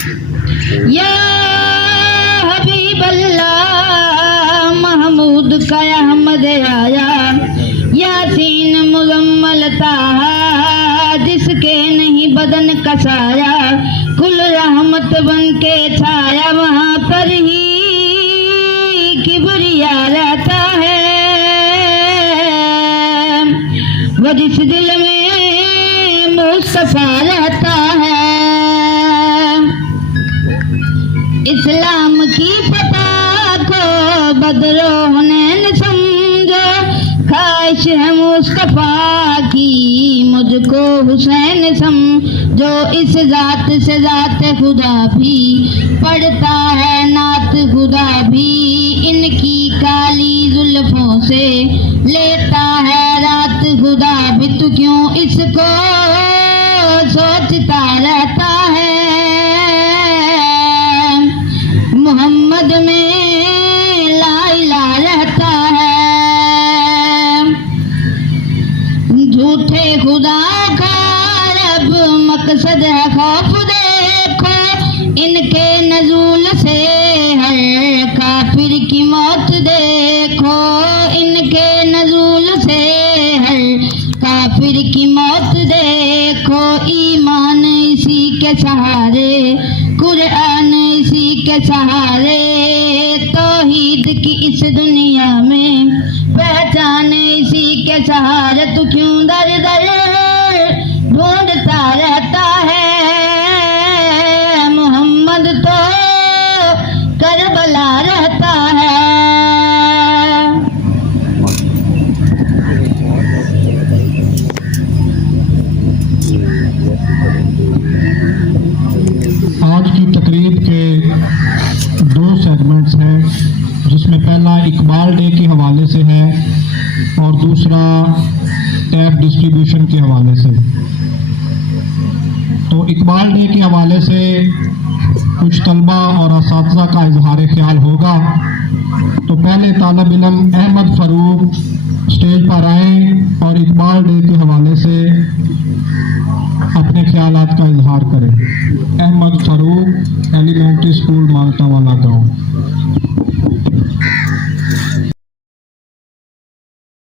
या हबीब अल्लाह महमूद का अहमद आया, यासीन मुजम्मल ताहा जिसके नहीं बदन कसाया, कुल रहमत बन के छाया वहाँ पर ही किबरिया रहता है। वो जिस दिल में मुस्तफा रहता है, इस्लाम की फतह को बदरो हुनैन समझो, ख्वाहिश है मुस्तफा की मुझको हुसैन समझो। इस जात से जात खुदा भी पढ़ता है नात खुदा भी, इनकी काली जुल्फों से लेता है रात खुदा भी। तू क्यों इसको सोचता रहता है, मोहम्मद में ला इलाहा रहता है। झूठे खुदा का रब मकसद है खौफ देखो, इनके नजूल से हर काफिर की मौत देखो, इनके नजूल से हर काफिर की मौत देखो। ईमान इसी के सहारे, कुरान इसी के सहारे, तौहीद की इस दुनिया में पहचान इसी के सहारे। तू क्यों दर दर ढूंढता रहता है, मोहम्मद तो करबला रहता है। आज की तकरीब के दो सेगमेंट्स हैं, जिसमें पहला इकबाल डे के हवाले से है और दूसरा टैब डिस्ट्रीब्यूशन के हवाले से। तो इकबाल डे के हवाले से कुछ तलबा और असातिज़ा का इजहार ख्याल होगा। तो पहले तालिब इल्म अहमद फ़ारूक स्टेज पर आएँ और इकबाल डे के हवाले से अपने ख्यालात का इजहार करें। अहमद फ़ारूक, एलिमेंट्री स्कूल मानतावाला गाँव।